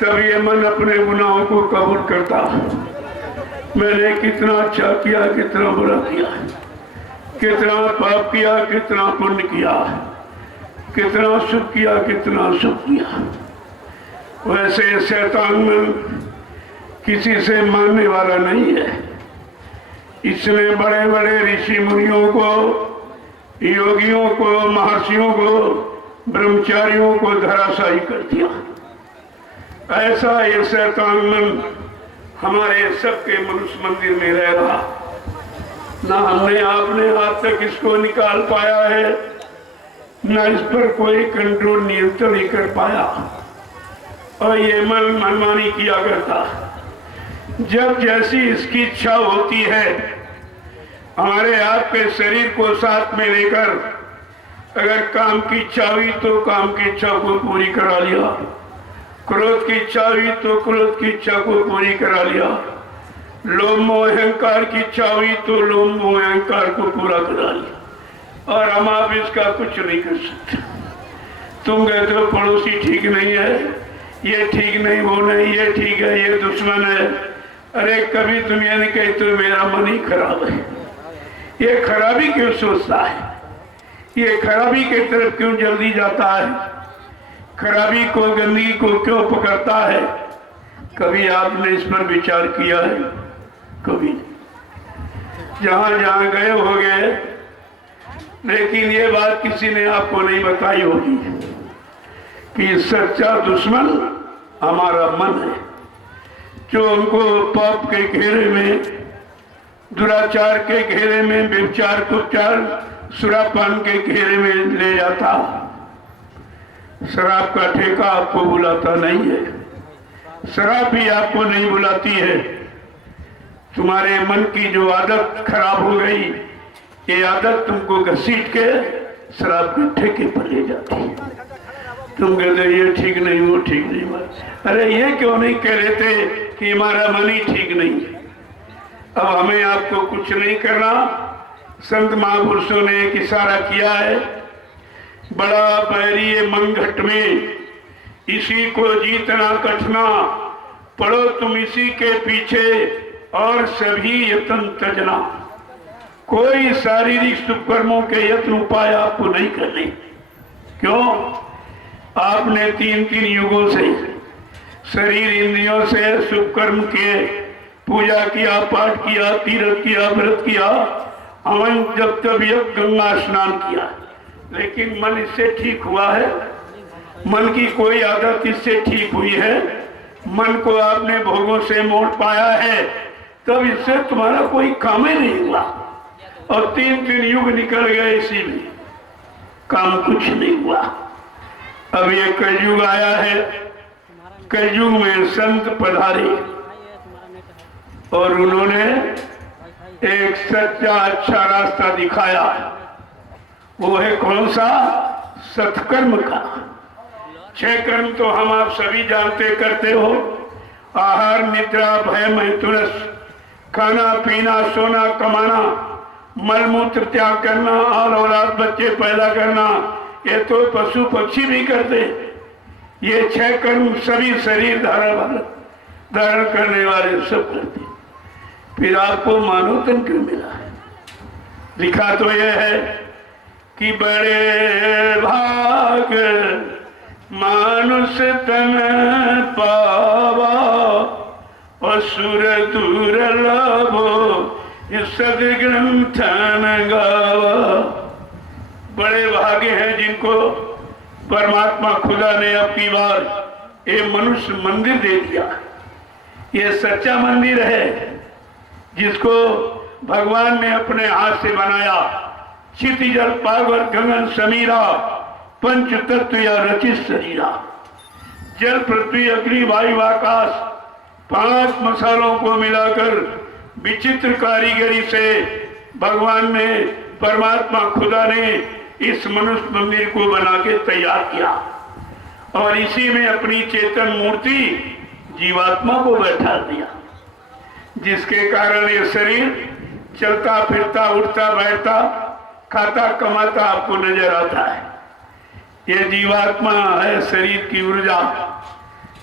तब ये मन अपने गुनाहों को कबूल करता। मैंने कितना अच्छा किया, कितना बुरा किया, कितना पाप किया, कितना पुण्य किया, कितना सुख किया, कितना सुख किया। वैसे शैतान मन किसी से मानने वाला नहीं है। इसने बड़े बड़े ऋषि मुनियों को, योगियों को, महर्षियों को, ब्रह्मचारियों को धराशायी कर दिया। ऐसा ये शैतान मन हमारे सबके मनुष्य मंदिर में रह रहा। ना हमने आपने आज तक इसको निकाल पाया है, ना इस पर कोई कंट्रोल नियंत्रण नहीं कर पाया। और ये मन मनमानी किया करता। जब जैसी इसकी इच्छा होती है, हमारे आपके शरीर को साथ में लेकर अगर काम की इच्छा हुई तो काम की इच्छा को पूरी करा लिया, क्रोध की इच्छा हुई तो क्रोध की इच्छा को पूरी करा लिया, लोभ मोह अहंकार की इच्छा हुई तो लोभ मोह अहंकार को पूरा करा लिया। और हम आप इसका कुछ नहीं कर सकते। तुम कहते हो पड़ोसी ठीक नहीं है, ये ठीक नहीं, वो नहीं, ये ठीक है, ये दुश्मन है। अरे कभी तुम ये नहीं कहते तो मेरा मन ही खराब है। ये खराबी क्यों सोचता है? ये खराबी की तरफ क्यों जल्दी जाता है? खराबी को, गंदगी को क्यों पकड़ता है? कभी आपने इस पर विचार किया है? कभी जहां जहां गए होंगे, लेकिन ये बात किसी ने आपको नहीं बताई होगी कि सच्चा दुश्मन हमारा मन है, जो उनको पाप के घेरे में, दुराचार के घेरे में, व्यभिचार कुचार शराबपान के घेरे में ले जाता। शराब का ठेका आपको बुलाता नहीं है, शराब भी आपको नहीं बुलाती है। तुम्हारे मन की जो आदत खराब हो गई, ये आदत तुमको घसीट के शराब के ठेके पर ले जाती है। तुम कहते ये ठीक नहीं, वो ठीक नहीं। अरे ये क्यों नहीं कह लेते कि हमारा मन ही ठीक नहीं है? अब हमें आपको कुछ नहीं करना। संत महापुरुषों ने एक इशारा किया है, बड़ा बैरी मन घट में, इसी को जीतना कठिना, पढ़ो तुम इसी के पीछे और सभी यत्न तजना। कोई शारीरिक सुकर्मों के यत्न उपाय आपको नहीं करने। क्यों? आपने तीन तीन युगों से शरीर इंद्रियों से सुकर्म के, पूजा किया, पाठ किया, तीर्थ किया, व्रत किया, हवन जब तब यज्ञ, गंगा स्नान किया, लेकिन मन इससे ठीक हुआ है? मन की कोई आदत इससे ठीक हुई है? मन को आपने भोगों से मोड़ पाया है, तब इससे तुम्हारा कोई काम ही नहीं हुआ। और तीन तीन युग निकल गए, इसी में काम कुछ नहीं हुआ। अब ये कलयुग आया है, कलयुग में संत पधारे और उन्होंने एक सच्चा अच्छा रास्ता दिखाया। वो है कौन सा? सत्कर्म का। 6 कर्म तो हम आप सभी जानते करते हो। आहार, निद्रा, भय, मैथुनस, खाना पीना, सोना, कमाना, मल मूत्र त्याग करना और औलाद बच्चे पैदा करना, ये तो पशु पक्षी भी करते। ये 6 कर्म सभी शरीर धारण करने वाले सब करते। फिर आपको मानो तन क्यों मिला? लिखा तो यह है कि बड़े भाग मानुष तन पावा, असुर दुर्लभो सद्ग्रंथन गावा। बड़े भाग्य हैं जिनको परमात्मा खुदा ने अपनी बार ये मनुष्य मंदिर दे दिया। ये सच्चा मंदिर है जिसको भगवान ने अपने हाथ से बनाया। क्षिति जल पावर गगन समीरा, पंच तत्व या रचित शरीरा। जल पृथ्वी अग्नि वायु आकाश 5 मसालों को मिलाकर विचित्र कारीगरी से भगवान ने, परमात्मा खुदा ने इस मनुष्य मंदिर को बना के तैयार किया और इसी में अपनी चेतन मूर्ति जीवात्मा को बैठा दिया, जिसके कारण ये शरीर चलता फिरता, उठता बैठता, खाता कमाता आपको नजर आता है। ये जीवात्मा है शरीर की ऊर्जा।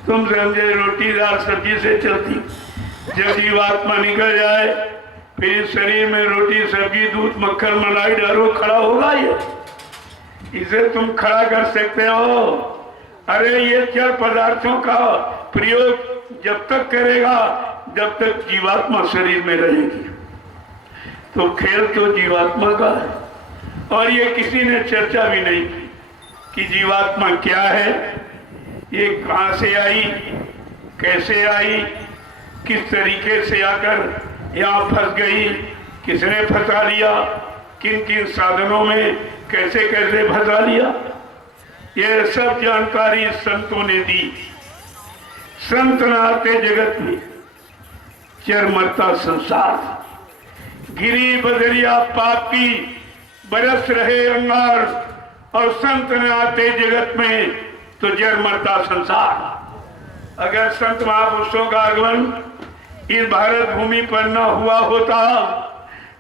तुम समझे रोटी दाल सब्जी से चलती, जब जीवात्मा निकल जाए फिर शरीर में रोटी सब्जी दूध मक्खन मलाई डालो, खड़ा होगा ये? इसे तुम खड़ा कर सकते हो? अरे ये जड़ पदार्थों का प्रयोग जब तक करेगा जब तक जीवात्मा शरीर में रहेगी। तो खेल तो जीवात्मा का है। और ये किसी ने चर्चा भी नहीं की कि जीवात्मा क्या है, ये कहाँ से आई, कैसे आई, किस तरीके से आकर यहाँ फंस गई, किसने फंसा लिया, किन किन साधनों में कैसे कैसे फंसा लिया, ये सब जानकारी संतों ने दी। संत न आते जगत में चर मरता संसार, गिरी बदरिया पाप की बरस रहे अंगार, और संत न आते जगत में तो जर मरता संसार। अगर संत महापुरुषों का आगमन इस भारत भूमि पर न हुआ होता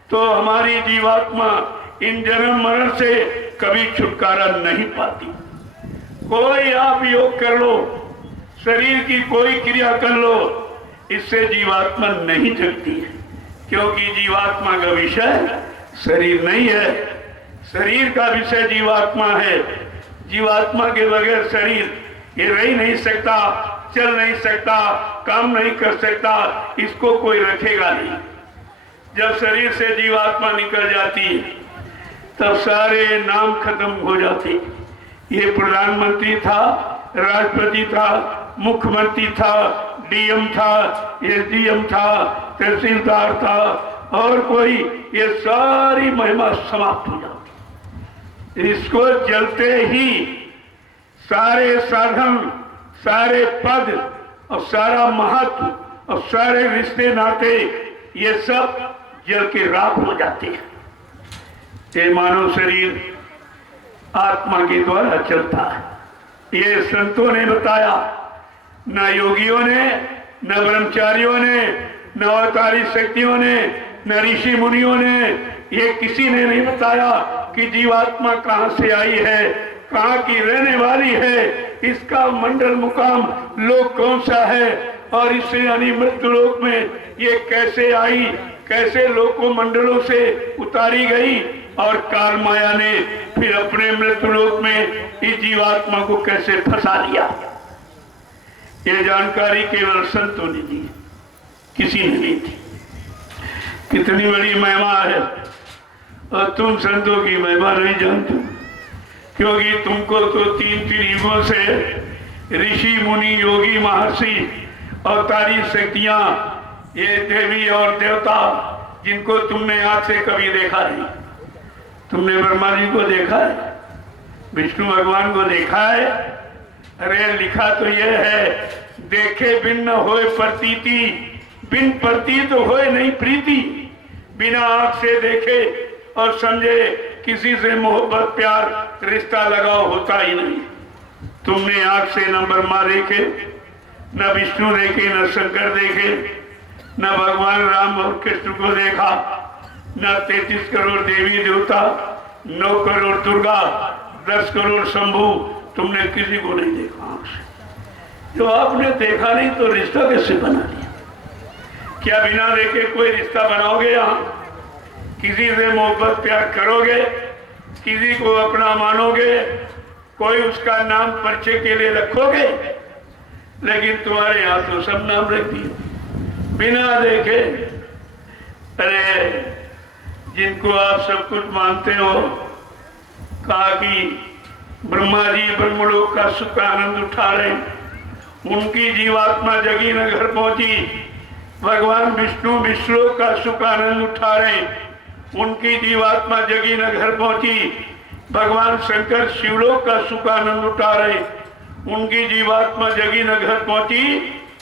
तो हमारी जीवात्मा इन जन्म मरण से कभी छुटकारा नहीं पाती। कोई आप योग कर लो, शरीर की कोई क्रिया कर लो, इससे जीवात्मा नहीं जगती है, क्योंकि जीवात्मा का विषय शरीर नहीं है, शरीर का विषय जीवात्मा है। जीवात्मा के बगैर शरीर ये रह ही नहीं सकता, चल नहीं सकता, काम नहीं कर सकता, इसको कोई रखेगा नहीं। जब शरीर से जीवात्मा निकल जाती है तब सारे नाम खत्म हो जाते। ये प्रधानमंत्री था, राष्ट्रपति था, मुख्यमंत्री था, डीएम था, एसडीएम था, तहसीलदार था, और कोई, ये सारी महिमा समाप्त हो जाती। इसको जलते ही सारे साधन, सारे पद और सारा महत्व और सारे रिश्ते नाते ये सब जल के राख हो जाते हैं। ये मानव शरीर आत्मा के द्वारा चलता है, ये संतों ने बताया, न योगियों ने, न ब्रह्मचारियों ने, न अवतारी शक्तियों ने, न ऋषि मुनियों ने, ये किसी ने नहीं बताया कि जीवात्मा कहाँ से आई है, कहाँ की रहने वाली है, इसका मंडल मुकाम लोक कौन सा है, और इससे यानी मृत्यु लोक में ये कैसे आई, कैसे लोकों मंडलों से उतारी गई, और काल माया ने फिर अपने मृत्यु लोक में इस जीवात्मा को कैसे फंसा लिया। ये जानकारी केवल संतों ने दी, किसी ने नहीं दी। कितनी बड़ी महिमा है, और तुम संतों की महिमा नहीं जानते, क्योंकि तुमको तो तीन युगों से ऋषि मुनि योगी महर्षि अवतारी शक्तियां, ये देवी और देवता, जिनको तुमने आंख से कभी देखा नहीं। तुमने ब्रह्मा जी को देखा है, विष्णु भगवान को देखा है? अरे लिखा तो यह है, देखे बिन न होए प्रतीति, बिन प्रतीत होए नहीं प्रीति। बिना आंख से देखे और समझे किसी से मोहब्बत प्यार रिश्ता लगाव होता ही नहीं। तुमने आंख से न ब्रह्मा देखे, न विष्णु देखे, न शंकर देखे, न भगवान राम और कृष्ण को देखा, न 33 करोड़ देवी देवता, 9 करोड़ दुर्गा, 10 करोड़ शंभु, तुमने किसी को नहीं देखा आंख से। जो आपने देखा नहीं तो रिश्ता कैसे बना लिया? क्या बिना देखे कोई रिश्ता बनाओगे? यहाँ किसी से मोहब्बत प्यार करोगे, किसी को अपना मानोगे, कोई उसका नाम परिचय के लिए रखोगे? लेकिन तुम्हारे यहाँ तो सब नाम रख दिए बिना देखे। अरे जिनको आप सब कुछ मानते हो, कहा कि ब्रह्मा जी ब्रह्मलोक का सुख आनंद उठा रहे, उनकी जीवात्मा जगी न घर पहुंची। भगवान विष्णु विश्वलोक का सुख आनंद उठा रहे, उनकी जीवात्मा जगी न घर पहुंची। भगवान शंकर शिवलोक का सुख आनंद उठा रहे, उनकी जीवात्मा जगी न घर पहुंची।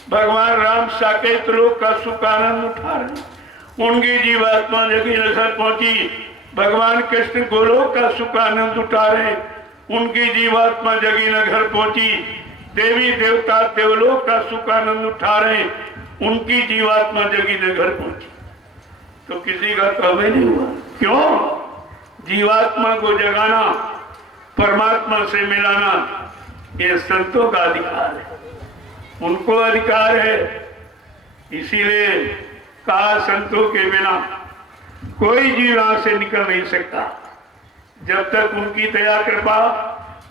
भगवान राम साकेत लोक का सुख आनंद उठा रहे, उनकी जीवात्मा जगी न घर पहुंची। भगवान कृष्ण गोलोक का सुख आनंद उठा रहे, उनकी जीवात्मा जगी न घर पहुंची। देवी देवता देवलोक का सुख आनंद उठा रहे, उनकी जीवात्मा जगी न घर पहुंची। तो किसी का काम ही नहीं हुआ। क्यों? जीवात्मा को जगाना, परमात्मा से मिलाना, ये संतों का अधिकार है। उनको अधिकार है। इसीलिए कहा संतों के बिना कोई जीव यहां से निकल नहीं सकता। जब तक उनकी दया कृपा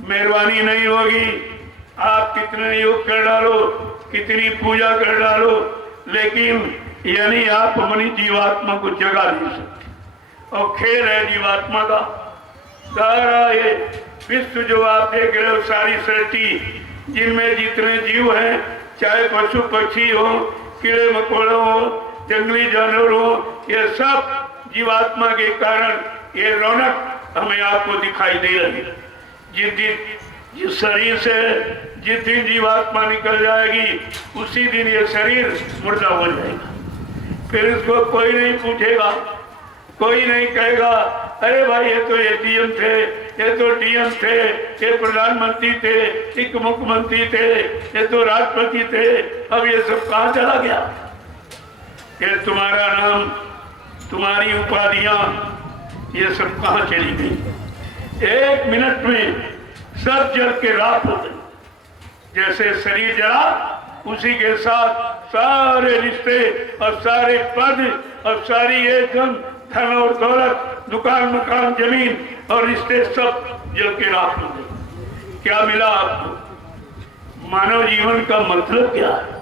मेहरबानी नहीं होगी, आप कितने योग कर डालो, कितनी पूजा कर डालो, लेकिन यानी आप अपनी जीवात्मा को जगा नहीं सकते। और खेल है जीवात्मा का। सारा ये विश्व जो आप देख रहे हो, सारी सृष्टि जिनमें जितने जीव हैं, चाहे पशु पक्षी हो, कीड़े मकोड़े हो, जंगली जानवर हो, ये सब जीवात्मा के कारण ये रौनक हमें आपको दिखाई दे रही है। जिस शरीर से जिस दिन जीवात्मा निकल जाएगी, उसी दिन ये शरीर मुर्दा हो जाएगा। फिर इसको कोई नहीं पूछेगा, कोई नहीं कहेगा अरे भाई ये तो एडीएम थे, ये तो डीएम थे, ये प्रधानमंत्री थे, एक मुख्यमंत्री थे, ये तो राष्ट्रपति थे, अब ये सब कहाँ चला गया? ये तुम्हारा नाम, तुम्हारी उपाधियां, ये सब कहाँ चली गई? एक मिनट में सब जल के राख हो गई। जैसे शरीर जला, उसी के साथ सारे रिश्ते और सारे पद और सारी एकदम धन और दौलत, दुकान मकान जमीन और रिश्ते सब जल के राख हो गए। क्या मिला आपको? मानव जीवन का मतलब क्या है?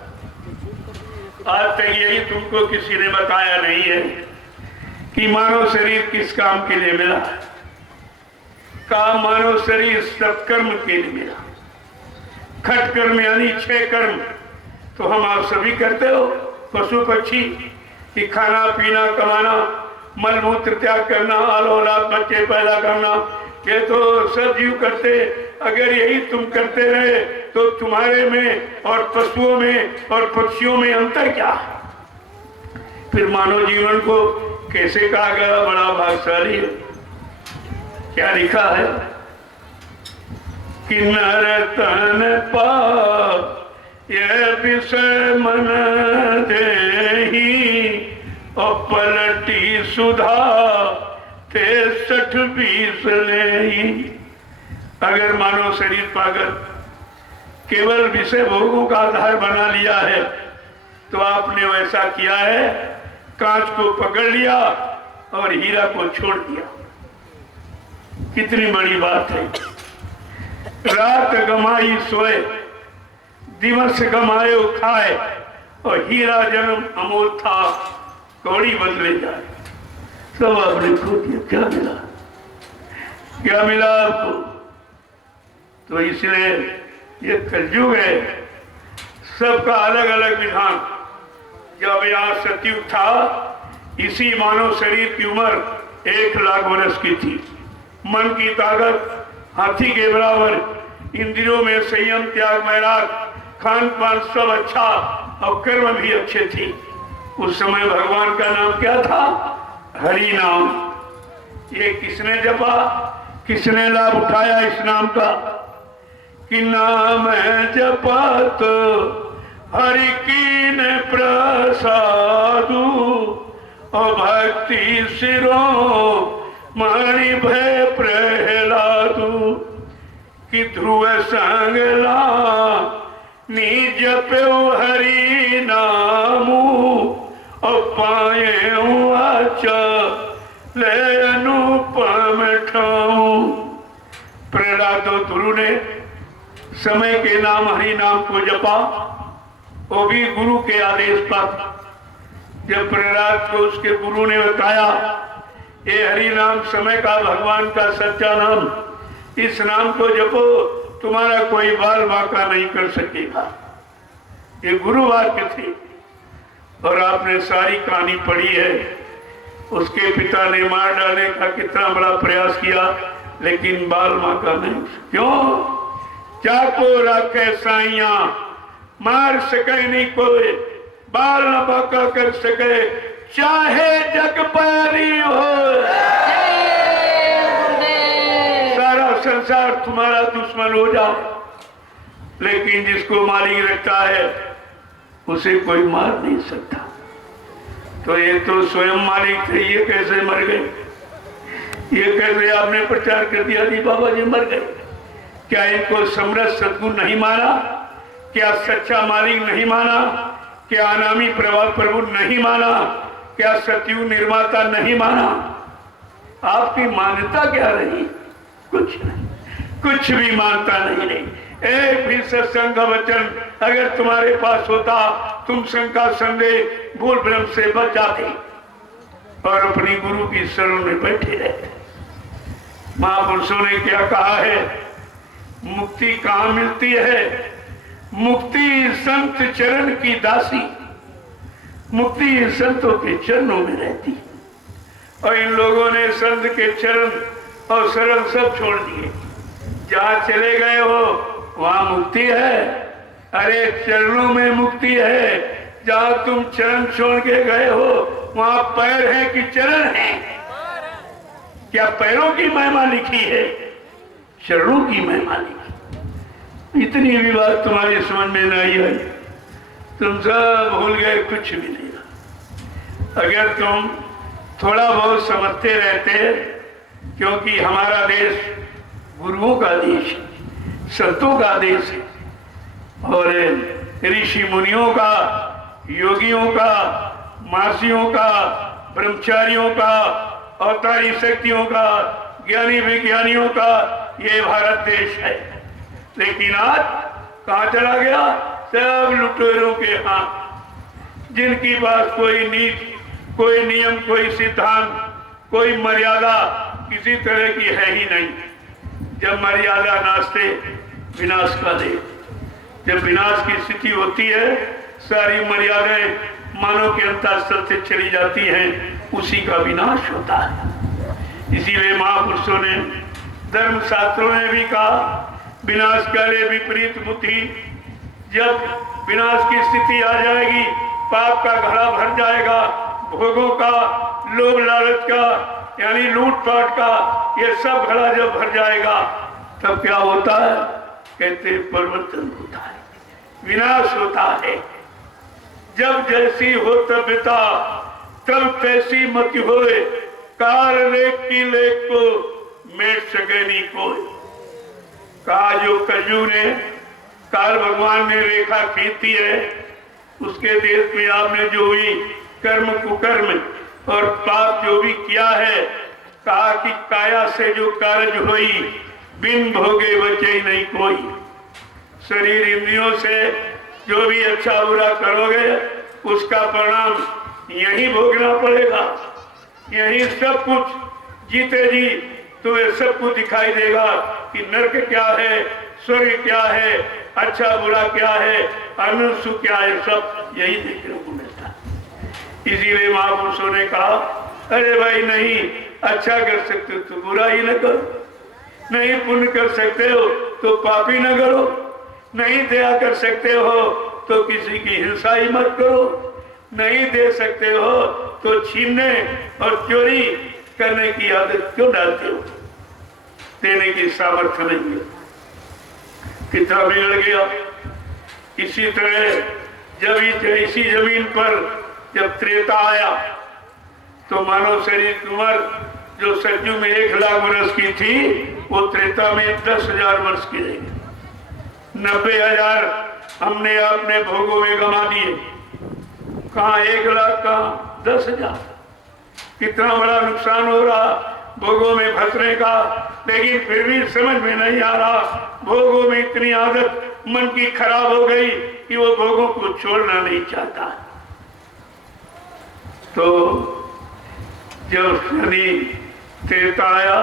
आज तक यही तुमको किसी ने बताया नहीं है कि मानव शरीर किस काम के लिए मिला। काम मानव शरीर सत्कर्म के लिए मिला। खट कर्म यानी 6 कर्म तो हम आप सभी करते हो। पशु पक्षी कि खाना पीना कमाना, मल मूत्र त्याग करना, आल औलाद बच्चे पैदा करना, ये तो सब जीव करते। अगर यही तुम करते रहे तो तुम्हारे में और पशुओं में और पक्षियों में अंतर क्या? फिर मानव जीवन को कैसे कहा गया बड़ा भाग्यशाली है? क्या लिखा है कि नर तन पाप ये विषय मन देही और पलटी सुधा 63-20 ले। अगर मानव शरीर पाकर केवल विषय भोगों का आधार बना लिया है तो आपने वैसा किया है, कांच को पकड़ लिया और हीरा को छोड़ दिया। कितनी बड़ी बात है। रात गमाई सोए, दिवस गमाए खाए, और हीरा जन्म अमोल था कौड़ी बदले जाए। सब आपने खो दिया। क्या मिला? क्या मिला आपको? तो इसलिए ये कलयुग है, सबका अलग अलग विधान। जब यहाँ सतयुग था, इसी मानव शरीर की उम्र 1 लाख वर्ष की थी। मन की ताकत हाथी के बराबर, इंद्रियों में संयम त्याग वैराग, खान पान सब अच्छा और कर्म भी अच्छे थे। उस समय भगवान का नाम क्या था? हरि नाम। ये किसने जपा, किसने लाभ उठाया इस नाम का? कि नाम है जपत हरि कीन प्रसादु और भक्ति सिरो मणि भय प्रहलादु। कि ध्रुव संगला निज पे हरि नामू और पाए अच्छा ले अनुपम ठाऊ। प्रहलाद और ध्रुव ने समय के नाम हरि नाम को जपा, वो भी गुरु के आदेश पर। जब प्रहलाद को उसके गुरु ने बताया ये हरि नाम समय का भगवान का सच्चा नाम, इस नाम को जपो, तुम्हारा कोई बाल बांका नहीं कर सकेगा। ये गुरु वाक्य थी। और आपने सारी कहानी पढ़ी है। उसके पिता ने मार डालने का कितना बड़ा प्रयास किया, लेकिन बाल बांका नहीं। क्यों? चाको रखे साइया, मार सके नहीं कोई, बाल न बांका कर सके, चाहे जग पैरी हो। सारा संसार तुम्हारा दुश्मन हो जाए, लेकिन जिसको मालिक रखता है उसे कोई मार नहीं सकता। तो ये तो स्वयं मालिक थे, ये कैसे मर गए? ये कैसे आपने प्रचार कर दिया जी बाबा जी मर गए? क्या इनको समरस सद्गुण नहीं माना क्या सच्चा मालिक नहीं माना? क्या अनामी प्रभु नहीं माना? क्या सत्यु निर्माता नहीं माना? आपकी मान्यता क्या रही? कुछ नहीं, कुछ भी मानता नहीं रही। एक भी सत्संग का वचन अगर तुम्हारे पास होता, तुम शंका संदेह भूल भ्रम से बच जाते और अपनी गुरु की शरण में बैठे रहते। महापुरुषों ने क्या कहा है? मुक्ति कहाँ मिलती है? मुक्ति संत चरण की दासी, मुक्ति संतों के चरणों में रहती। और इन लोगों ने संत के चरण और शरण सब छोड़ दिए। जहाँ चले गए हो वहां मुक्ति है? अरे चरणों में मुक्ति है। जहाँ तुम चरण छोड़ के गए हो वहां पैर है कि चरण है? क्या पैरों की महिमा लिखी है? चरणों की महिमा लिखी। इतनी भी बात तुम्हारी समझ में नहीं आई, तुम सब भूल गए, कुछ भी नहीं। अगर तुम थोड़ा बहुत समझते रहते, क्योंकि हमारा देश गुरुओं का देश है, संतों का देश है और ऋषि मुनियों का, योगियों का, मासियों का, ब्रह्मचारियों का, अवतारी शक्तियों का, ज्ञानी विज्ञानियों का ये भारत देश है। लेकिन आज कहाँ चला गया? सब लुटेरों के हाथ, जिनकी पास कोई नीति, कोई नियम, कोई सिद्धांत, कोई मर्यादा किसी तरह की है ही नहीं। जब मर्यादा नाचते विनाश का दे, जब विनाश की स्थिति होती है सारी मर्यादाएं मानव के अंतःस्तर से चली जाती हैं, उसी का विनाश होता है। इसीलिए महापुरुषों ने, धर्मशास्त्रों ने भी कहा, विनाश काले विपरीत बुद्धि। जब विनाश की स्थिति आ जाएगी, पाप का घड़ा भर जाएगा, भोगों का, लोभ लालच का, यानी लूटपाट का, ये सब घड़ा जब भर जाएगा तब क्या होता है? कहते परिवर्तन होता है, विनाश होता है। जब जैसी हो तबियता तब तैसी मत होए, कार लेख की लेख को मेट सके नहीं कोई। कहा जो कजू ने, काल भगवान ने रेखा खींची है, उसके देश में आपने जो भी कर्म कुकर्म और पाप जो भी किया है, कहा कि काया से जो कार्य हुई बिन भोगे बचे नहीं कोई। शरीर इंद्रियों से जो भी अच्छा बुरा करोगे उसका परिणाम यही भोगना पड़ेगा। यही सब कुछ जीते जी तुम्हें सब कुछ दिखाई देगा कि नरक क्या है, स्वर्ग क्या है, अच्छा बुरा क्या है, आनंद सुख क्या है, सब यही देखने को मिलता है। इसीलिए महापुरुषों ने कहा, अरे भाई नहीं अच्छा कर सकते हो तो बुरा ही न करो, नहीं पुण्य कर सकते हो तो पापी न करो, नहीं दया कर सकते हो तो किसी की हिंसा ही मत करो, नहीं दे सकते हो तो छीनने और चोरी करने की आदत क्यों डालते हो? देने की सामर्थ्य नहीं है। कितना बिगड़ गया। इसी तरह जब इसी जमीन पर जब त्रेता आया तो मानव शरीर की उम्र जो सतयुग में 1,00,000 वर्ष की थी वो त्रेता में 10,000 वर्ष की रही। 90,000 हमने अपने भोगों में गंवा दिए। कहाँ 1,00,000, कहाँ 10,000। कितना बड़ा नुकसान हो रहा भोगों में फंसने का, लेकिन फिर भी समझ में नहीं आ रहा। भोगों में इतनी आदत मन की खराब हो गई कि वो भोगों को छोड़ना नहीं चाहता। तो जब शनि त्रेता आया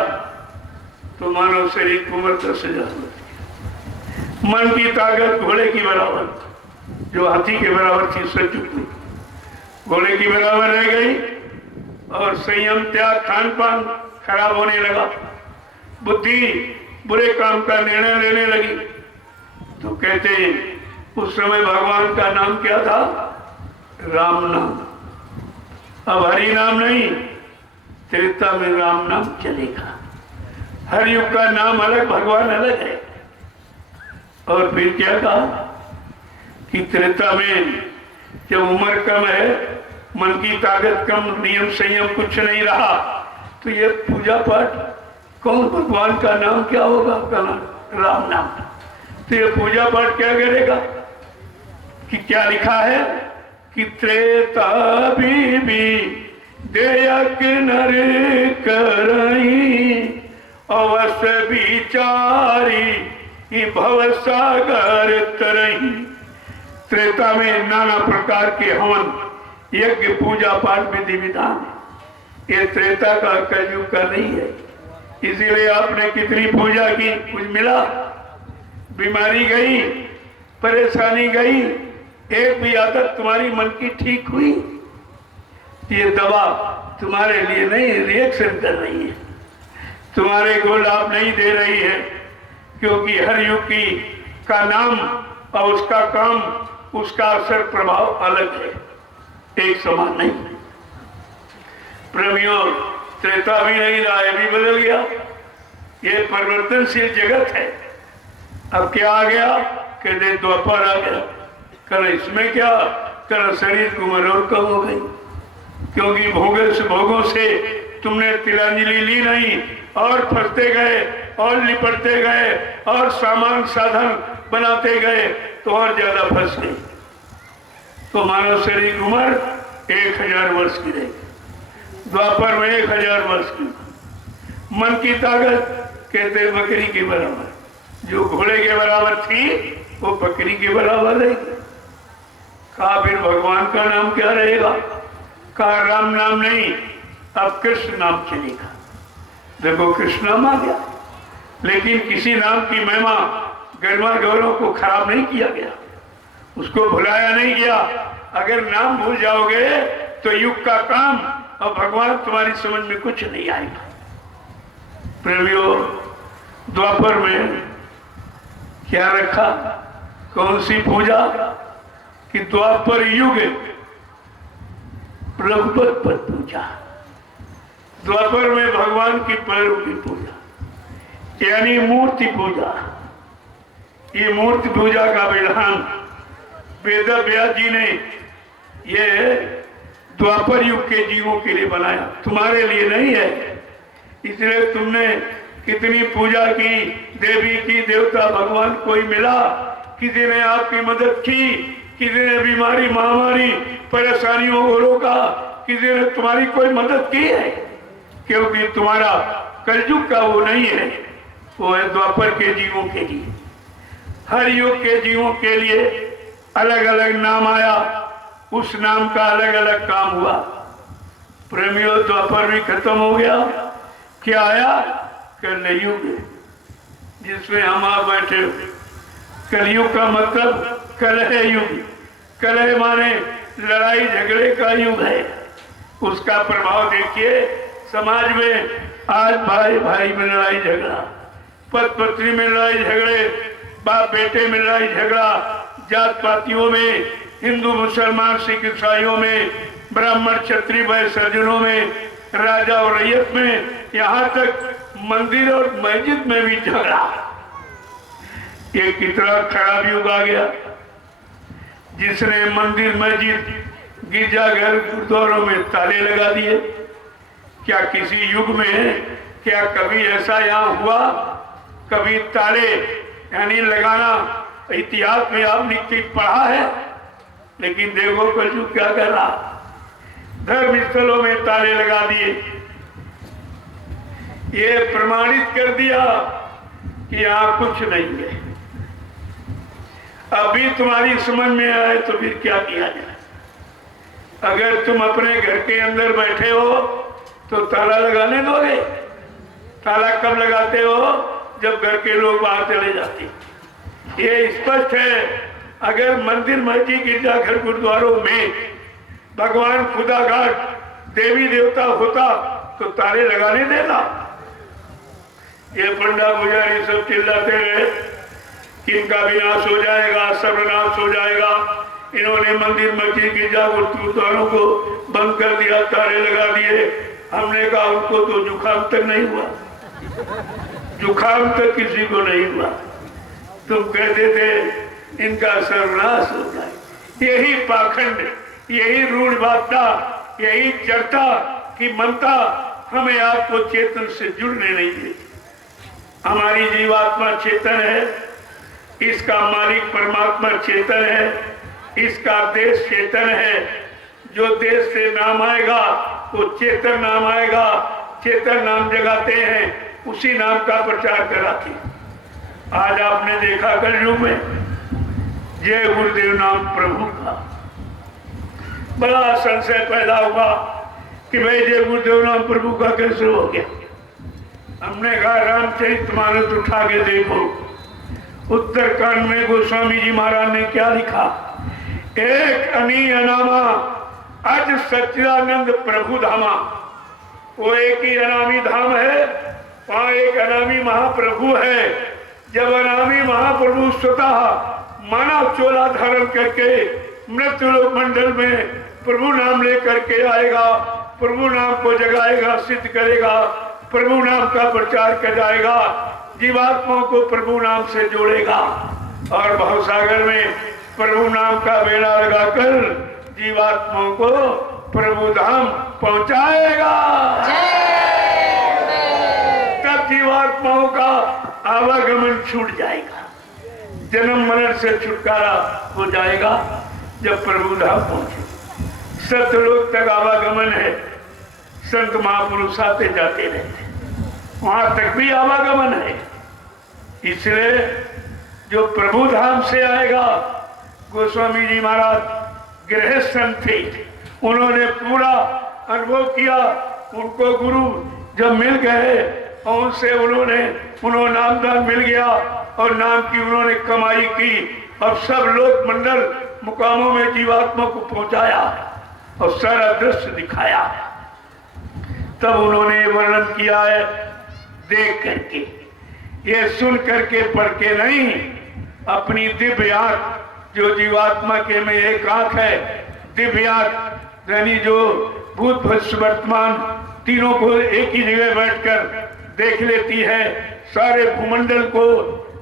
तो मानव शरीर की उम्र 10,000। मन की ताकत घोड़े की बराबर, जो हाथी के बराबर थी सचुक में, घोड़े की बराबर रह गई। और संयम, त्याग, खान पान खराब होने लगा। बुद्धि बुरे काम का निर्णय लेने लगी। तो कहते हैं उस समय भगवान का नाम क्या था? राम नाम। अब हरि नाम नहीं, त्रेता में राम नाम चलेगा। हर युग का नाम अलग, भगवान अलग है। और फिर क्या कहा कि त्रेता में जब उम्र कम है, मन की ताकत कम, नियम संयम कुछ नहीं रहा, तो ये पूजा पाठ कौन, भगवान का नाम क्या होगा? का नाम राम नाम। तो ये पूजा पाठ क्या करेगा? कि क्या लिखा है कि त्रेता भी देयक नर करई अवस विचारी भवसागर तरही। त्रेता में नाना प्रकार के हवन, यज्ञ, पूजा पाठ, विधि विधान, ये त्रेता का कलयुग का नहीं है। इसीलिए आपने कितनी पूजा की, कुछ मिला? बीमारी गई, परेशानी गई, एक भी आदत तुम्हारी मन की ठीक हुई? ये दवा तुम्हारे लिए नहीं रिएक्शन कर रही है, तुम्हारे को लाभ नहीं दे रही है, क्योंकि हर युग की का नाम और उसका काम, उसका असर प्रभाव अलग है, एक समान नहीं। प्रेमियों, त्रेता भी नहीं रहा, ये भी बदल गया। ये परिवर्तनशील जगत है। अब क्या आ गया? कहते द्वापर आ गया। कल इसमें क्या, कल शरीर की उम्र और कम हो गई, क्योंकि भोगों से तुमने तिलांजलि ली नहीं, और फंसते गए और लिपटते गए और सामान साधन बनाते गए तो और ज्यादा फंस गए। तो मानव शरीर की उम्र 1000 वर्ष की रहेगी, द्वापर में 1000 वर्ष की। मन की ताकत कहते बकरी के बराबर, जो घोड़े के बराबर थी वो बकरी के बराबर रहेगी। कहा फिर भगवान का नाम क्या रहेगा? कहा राम नाम नहीं, अब कृष्ण नाम चलेगा। देखो कृष्ण नाम आ गया, लेकिन किसी नाम की महिमा, गरिमा, गौरव को खराब नहीं किया गया, उसको भुलाया नहीं गया। अगर नाम भूल जाओगे तो युग का काम और भगवान तुम्हारी समझ में कुछ नहीं आएगा। प्रेमियों, द्वापर में क्या रखा? कौन सी पूजा? कि द्वापर युग रघुपत पर पूजा। द्वापर में भगवान की पैरों की पूजा, यानी मूर्ति पूजा। ये मूर्ति पूजा का विधान वेद व्यास जी ने ये द्वापर युग के जीवों के लिए बनाया, तुम्हारे लिए नहीं है। इसलिए तुमने कितनी पूजा की, देवी की, देवता, भगवान, कोई मिला? किसी ने आपकी मदद की? किसी ने बीमारी, महामारी, परेशानियों को रोका? किसी ने तुम्हारी कोई मदद की है? क्योंकि तुम्हारा कलयुग का वो नहीं है, वो है द्वापर के जीवों के लिए। हर युग के जीवों के लिए अलग अलग नाम आया, उस नाम का अलग अलग काम हुआ। प्रेमियों, द्वापर भी खत्म हो गया, क्या आया? कलयुग, जिसमें हम आप बैठे। कलयुग का मतलब कलह युग। कलह माने लड़ाई झगड़े का युग है। उसका प्रभाव देखिए समाज में। आज भाई भाई में लड़ाई झगड़ा, पति पत्नी में लड़ाई झगड़े, बाप बेटे में लड़ाई झगड़ा, जात पातियों में, हिंदू मुसलमान सिख ईसाइयों में, ब्राह्मण क्षत्रिय वैश्य सज्जनों में, राजा और रैयत में, यहाँ तक मंदिर और मस्जिद में भी झगड़ा। ये कितना खराब युग आ गया, जिसने मंदिर, मस्जिद, गिरजाघर, गुरुद्वारों में ताले लगा दिए। क्या किसी युग में, क्या कभी ऐसा यहाँ हुआ? कभी ताले यानी लगाना इतिहास में आपने पढ़ा है? लेकिन देखो कलयुग क्या कर रहा, धर्म स्थलों में ताले लगा दिए। ये प्रमाणित कर दिया कि यहाँ कुछ नहीं है। अभी तुम्हारी समझ में आए तो फिर क्या किया जाए? अगर तुम अपने घर के अंदर बैठे हो तो ताला लगाने दोगे? ताला कब लगाते हो? जब घर के लोग बाहर चले जाते। ये स्पष्ट है। अगर मंदिर, मस्जिद, गिरजाघर, गुरुद्वारों में भगवान, खुदा, घाट, देवी देवता होता तो ताले लगाने देना। ये पंडा पुजारी सब चिल्लाते रहे कि इनका विनाश हो जाएगा, सर्वनाश हो जाएगा। इन्होंने मंदिर, मस्जिद, गिरजाघर, गुरुद्वारों को बंद कर दिया, ताले लगा दिए। हमने कहा उनको तो जुकाम तक नहीं हुआ, जुकाम तक किसी को नहीं हुआ। तुम कहते थे इनका सर्वनाश हो जाए। यही पाखंड, यही रूढ़वादिता, यही जड़ता की मनता हमें आपको चेतन से जुड़ने नहीं देती। हमारी जीवात्मा चेतन है, इसका मालिक परमात्मा चेतन है। इसका देश चेतन है। जो देश से नाम आएगा वो चेतन नाम आएगा। चेतन नाम जगाते हैं, उसी नाम का प्रचार कराते हैं। आज आपने देखा कलयुग में जय गुरुदेव नाम प्रभु का बड़ा संशय पैदा हुआ कि भाई जय गुरुदेव नाम प्रभु का कैसे हो गया। हमने कहा रामचरितमानस उठा के देखो, उत्तरकांड में गोस्वामी जी महाराज ने क्या लिखा। एक अनी अनामा अज सच्चिदानंद प्रभु धामा। वो एक ही अनामी धाम है, वहां एक अनामी महाप्रभु है। जब अनामी महाप्रभु स्वतः मानव चोला धारण करके मृत्युलोक मंडल में प्रभु नाम लेकर के आएगा, प्रभु नाम को जगाएगा, सिद्ध करेगा, प्रभु नाम का प्रचार कर जाएगा, जीवात्माओं को प्रभु नाम से जोड़ेगा और भवसागर में प्रभु नाम का बेड़ा लगाकर जीवात्माओं को प्रभु धाम पहुंचाएगा। तब जीवात्माओं का आवागमन छूट जाएगा, जन्म मरण से छुटकारा हो जाएगा। जब प्रभु धाम पहुंचे, सतलोक तक आवागमन है, संत महापुरुष आते जाते रहते, वहां तक भी आवागमन है। इसलिए जो प्रभु धाम से आएगा, गोस्वामी जी महाराज गृहस्थ थे, उन्होंने पूरा अनुभव किया। उनको गुरु जब मिल गए और उनसे उन्होंने नामदान मिल गया और नाम की उन्होंने कमाई की और सब लोक मंडल मुकामों में जीवात्मा को पहुंचाया और सारा दृश्य दिखाया। तब उन्होंने वर्णन किया है देख करके, ये सुन करके पढ़ के नहीं, अपनी दिव्य आंख जो जीवात्मा के में एक आंख है, दिव्य आंख यानी जो भूत भविष्य वर्तमान तीनों को एक ही जगह बैठकर देख लेती है, सारे भूमंडल को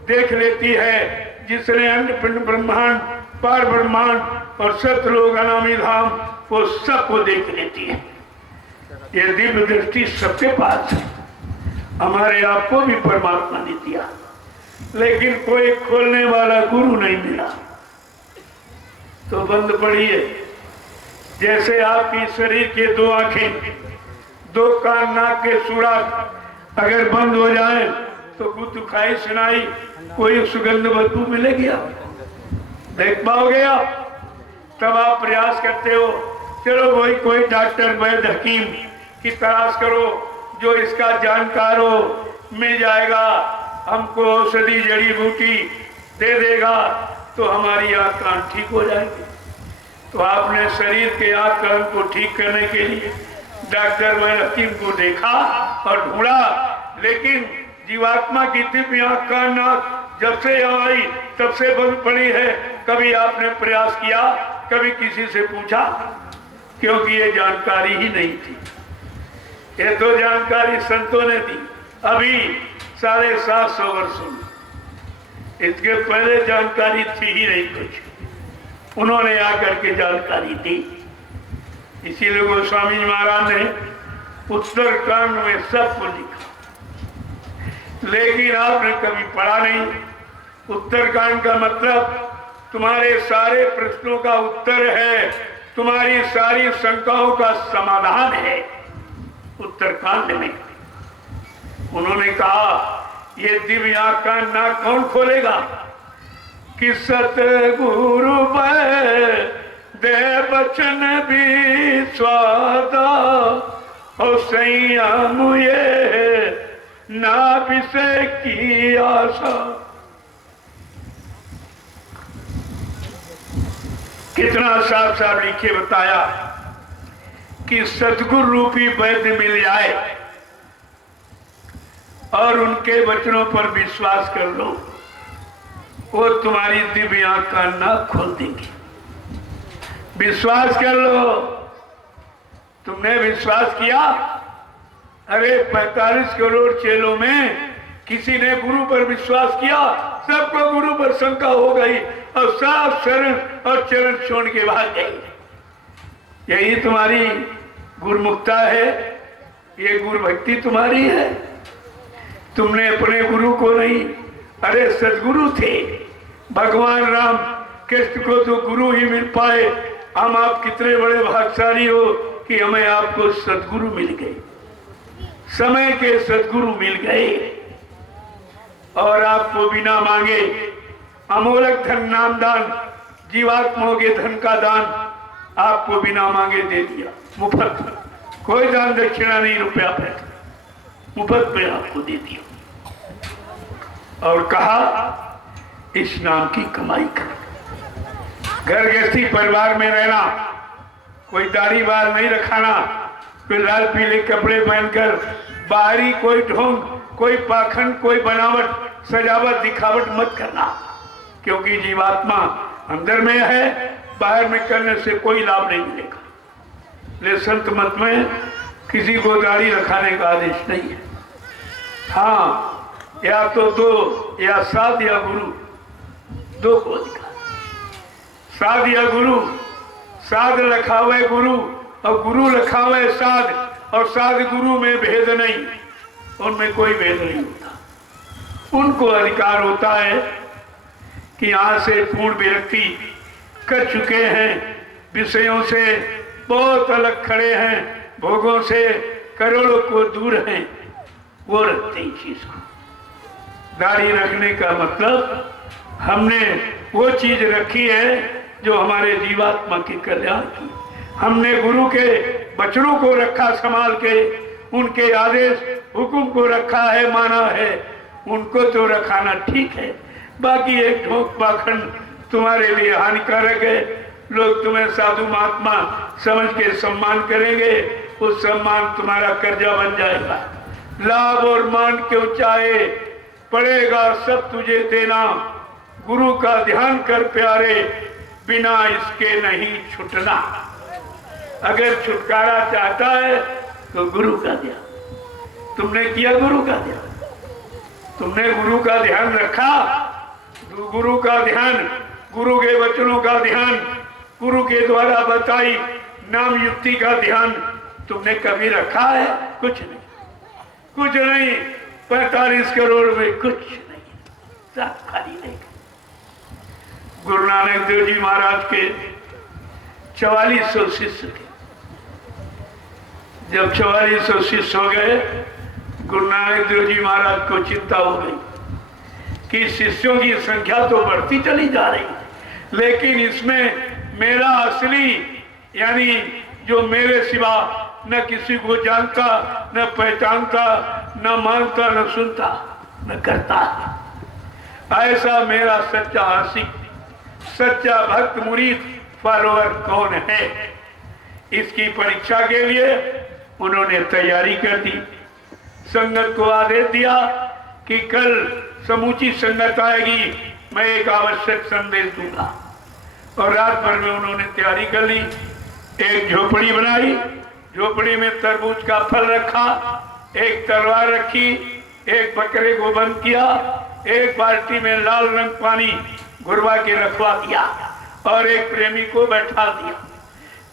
देख लेती है, जिसने अंड पिंड ब्रह्मांड पार ब्रह्मांड और सतलोक अनामी धाम वो सबको देख लेती है। ये दिव्य दृष्टि सबके पास है, हमारे आपको भी परमात्मा ने दिया, लेकिन कोई खोलने वाला गुरु नहीं मिला तो बंद पड़ी है। जैसे आपकी शरीर के दो आंखें, दो कान, नाक के सुराख अगर बंद हो जाए तो गुदुखाई सुनाई कोई सुगंध बदबू मिलेगी, आप देख पाओगे आप। तब आप प्रयास करते हो, चलो वही कोई डॉक्टर वैद्य हकीम की तलाश करो जो इसका जानकार हो, मिल जाएगा, हमको औषधि जड़ी बूटी दे देगा तो हमारी आंख कान ठीक हो जाएगी। तो आपने शरीर के आंख कान को ठीक करने के लिए डॉक्टर वैद्य हकीम को देखा और ढूंढा, लेकिन जीवात्मा की दिव्य आंख कान नाक जब से आई तब से बंद पड़ी है। कभी आपने प्रयास किया, कभी किसी से पूछा, क्योंकि ये जानकारी ही नहीं थी। ये तो जानकारी संतों ने दी अभी 750 वर्षों में, इसके पहले जानकारी थी ही नहीं कुछ, उन्होंने आकर के जानकारी दी। इसीलिए गोस्वामी जी महाराज ने उत्तरकांड में सब कुछ लिखा, लेकिन आपने कभी पढ़ा नहीं। उत्तरकांड का मतलब तुम्हारे सारे प्रश्नों का उत्तर है, तुम्हारी सारी शंकाओं का समाधान है। उत्तरकांड में उन्होंने कहा ये दिव्य आंख का नाक कौन खोलेगा कि सतगुरु दे बचन भी स्वादा हो सैया मुझे ना विषय की आशा। कितना साफ साफ लिखे बताया कि सतगुरु रूपी वैद्य मिल जाए और उनके वचनों पर विश्वास कर लो, वो तुम्हारी दिव्य आंख का नाक खोल देंगे। विश्वास कर लो। तुमने विश्वास किया? अरे 45 करोड़ चेलों में किसी ने गुरु पर विश्वास किया? सबको गुरु पर शंका हो गई और सब शरण और चरण छोड़ के भाग गई। यही तुम्हारी गुरुमुक्ता है, ये गुरु भक्ति तुम्हारी है। तुमने अपने गुरु को नहीं, अरे सदगुरु थे भगवान राम कृष्ण को तो गुरु ही मिल पाए। हम आप कितने बड़े भाग्यशाली हो कि हमें आपको सदगुरु मिल गए, समय के सदगुरु मिल गए और आपको बिना मांगे अमोलक धन नाम दान, जीवात्माओं के धन का दान आपको बिना मांगे दे दिया, मुफ्त, कोई दान दक्षिणा नहीं, रुपया पैसा, मुफ्त में आपको दे दिया और कहा इस नाम की कमाई कर। घर गृहस्थी परिवार में रहना, कोई दाढ़ी बाल नहीं रखाना, कोई लाल पीले कपड़े पहनकर बाहरी कोई ढोंग, कोई पाखंड, कोई बनावट, सजावट, दिखावट मत करना, क्योंकि जीवात्मा अंदर में है, बाहर में करने से कोई लाभ नहीं मिलेगा। ले संत मत में किसी को दाढ़ी रखाने का आदेश नहीं है। हाँ, या तो दो या साध या गुरु, दो को दिखा, साध या गुरु, साध रखा हुआ गुरु और गुरु रखा हुआ साध, और साध गुरु में भेद नहीं, उनमें कोई भेद नहीं होता। उनको अधिकार होता है कि यहां से पूर्ण विरक्ति कर चुके हैं, विषयों से बहुत अलग खड़े हैं, भोगों से करोड़ों को दूर हैं, वो रखते ही चीज को। दाढ़ी रखने का मतलब हमने वो चीज रखी है जो हमारे जीवात्मा के कल्याण की। हमने गुरु के वचनों को रखा संभाल के, उनके आदेश हुक्म को रखा है, माना है, उनको तो रखाना ठीक है। बाकी एक ढोंक पाखंड तुम्हारे लिए हानिकारक है, लोग तुम्हें साधु महात्मा समझ के सम्मान करेंगे, उस सम्मान तुम्हारा कर्जा बन जाएगा। लाभ और मान क्यों चाहे, पड़ेगा सब तुझे देना, गुरु का ध्यान कर प्यारे, बिना इसके नहीं छूटना। अगर छुटकारा चाहता है तो गुरु का ध्यान। तुमने किया गुरु का ध्यान, तुमने गुरु का ध्यान रखा, गुरु का ध्यान, गुरु के वचनों का ध्यान, गुरु के द्वारा बताई नाम युक्ति का ध्यान तुमने कभी रखा है? कुछ नहीं, कुछ नहीं। 45 करोड़ में कुछ नहीं, सब खाली नहीं। गुरु नानक देव जी महाराज के 4400 शिष्य थे। जब 4400 शिष्य हो गए, गुरु नानक देव जी महाराज को चिंता हो गई कि शिष्यों की संख्या तो बढ़ती चली जा रही, लेकिन इसमें मेरा असली, यानी जो मेरे सिवा न किसी को जानता, न पहचानता, न मानता, न सुनता, न करता, ऐसा मेरा सच्चा आशिक, सच्चा भक्त, मुरीद, फॉलोअर कौन है? इसकी परीक्षा के लिए उन्होंने तैयारी कर दी। संगत को आदेश दिया कि कल समूची संगत आएगी, मैं एक आवश्यक संदेश दूंगा। और रात भर में उन्होंने तैयारी कर ली। एक झोपड़ी बनाई, झोपड़ी में तरबूज का फल रखा, एक तलवार रखी, एक बकरे को बंद किया, एक बाल्टी में लाल रंग पानी घुरवा के रखवा दिया और एक प्रेमी को बैठा दिया।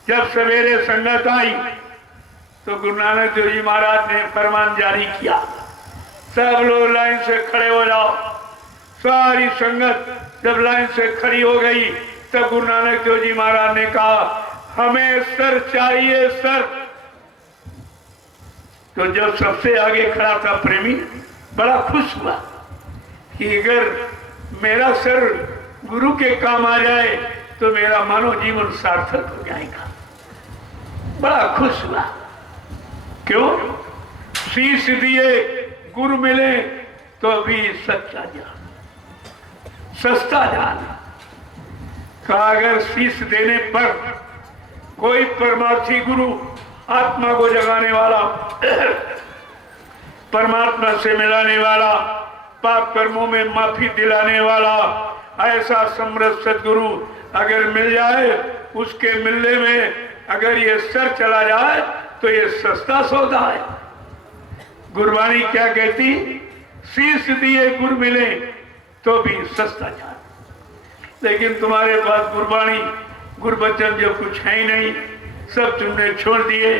जब सवेरे संगत आई तो गुरु नानक देव जी महाराज ने फरमान जारी किया, सब लोग लाइन से खड़े हो जाओ। सारी संगत जब लाइन से खड़ी हो गई तब गुरु नानक देव जी महाराज ने कहा, हमें सर चाहिए, सर। तो जब सबसे आगे खड़ा था प्रेमी, बड़ा खुश हुआ कि अगर मेरा सर गुरु के काम आ जाए तो मेरा मानव जीवन सार्थक हो जाएगा। बड़ा खुश हुआ। क्यों? शीश दिए गुरु मिले तो अभी सच्चा जान, सस्ता जान। कहा अगर शीश देने पर कोई परमार्थी गुरु, आत्मा को जगाने वाला, परमात्मा से मिलाने वाला, पाप कर्मों में माफी दिलाने वाला, ऐसा समृद्ध सदगुरु अगर मिल जाए, उसके मिलने में अगर ये सर चला जाए तो ये सस्ता सौदा है। गुरबाणी क्या कहती? शीश दिए गुरु मिले तो भी सस्ता जान। लेकिन तुम्हारे पास गुरबाणी, गुरबचन जो कुछ है ही नहीं, सब तुमने छोड़ दिए।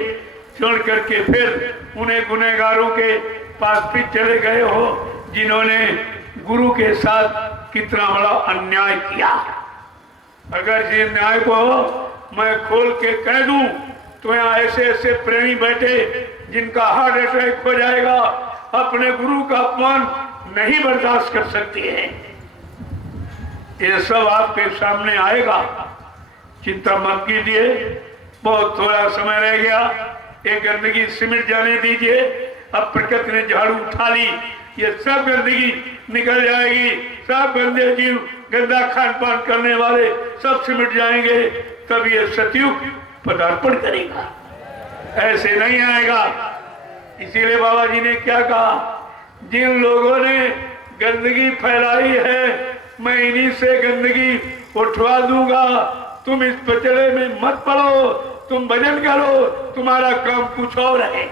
छोड़ करके फिर उन्हें गुनहगारों के पास फिर चले गए हो जिन्होंने गुरु के साथ कितना बड़ा अन्याय किया। अगर ये न्याय को मैं खोल के कह दूं तो यहाँ ऐसे ऐसे प्रेमी बैठे जिनका हार्ट अटैक हो जाएगा, अपने गुरु का अपमान नहीं बर्दाश्त कर सकते हैं। ये सब आपके सामने आएगा, चिंता मत कीजिए। बहुत थोड़ा समय रह गया, ये गंदगी सिमट जाने दीजिए। अब प्रकृति ने झाड़ू उठा ली, ये सब गंदगी निकल जाएगी। सब गंदे जीव, गंदा खान पान करने वाले सब सिमट जाएंगे, तब ये सतयुग पदार्पण करेगा। ऐसे नहीं आएगा। इसीलिए बाबा जी ने क्या कहा, जिन लोगों ने गंदगी फैलाई है मैं इन्हीं से गंदगी उठवा दूंगा। तुम इस पचड़े में मत पड़ो, तुम भजन करो, तुम्हारा काम कुछ और है।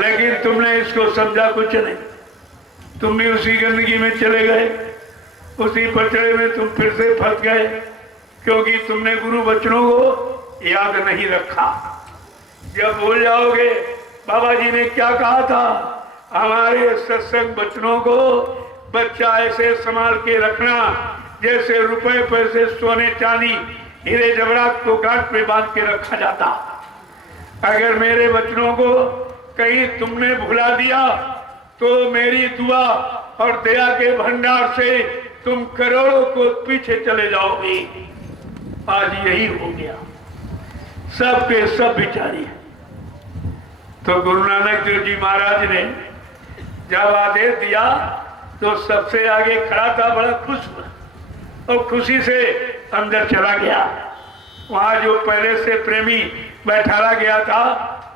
लेकिन तुमने इसको समझा कुछ नहीं, तुम भी उसी गंदगी में चले गए, उसी पचड़े में तुम फिर से फंस गए, क्योंकि तुमने गुरु वचनों को याद नहीं रखा। जब भूल जाओगे, बाबा जी ने क्या कहा था, हमारे सत्संग वचनों को बच्चा ऐसे संभाल के रखना जैसे रुपए पैसे सोने चांदी हीरे जवाहरात को गांठ पे बांध के रखा जाता। अगर मेरे वचनों को कहीं तुमने भुला दिया तो मेरी दुआ और दया के भंडार से तुम करोड़ों को पीछे चले जाओगे। आज यही हो गया, सब के सब बिचारी। तो गुरु नानक देव जी महाराज ने जब आदेश दिया तो सबसे आगे खड़ा था, बड़ा खुश हुआ और खुशी से अंदर चला गया। वहां जो पहले से प्रेमी बैठाला गया था